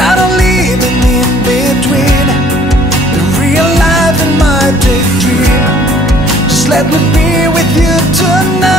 tired of living in between the real life and my daydream. Just let me be with you tonight.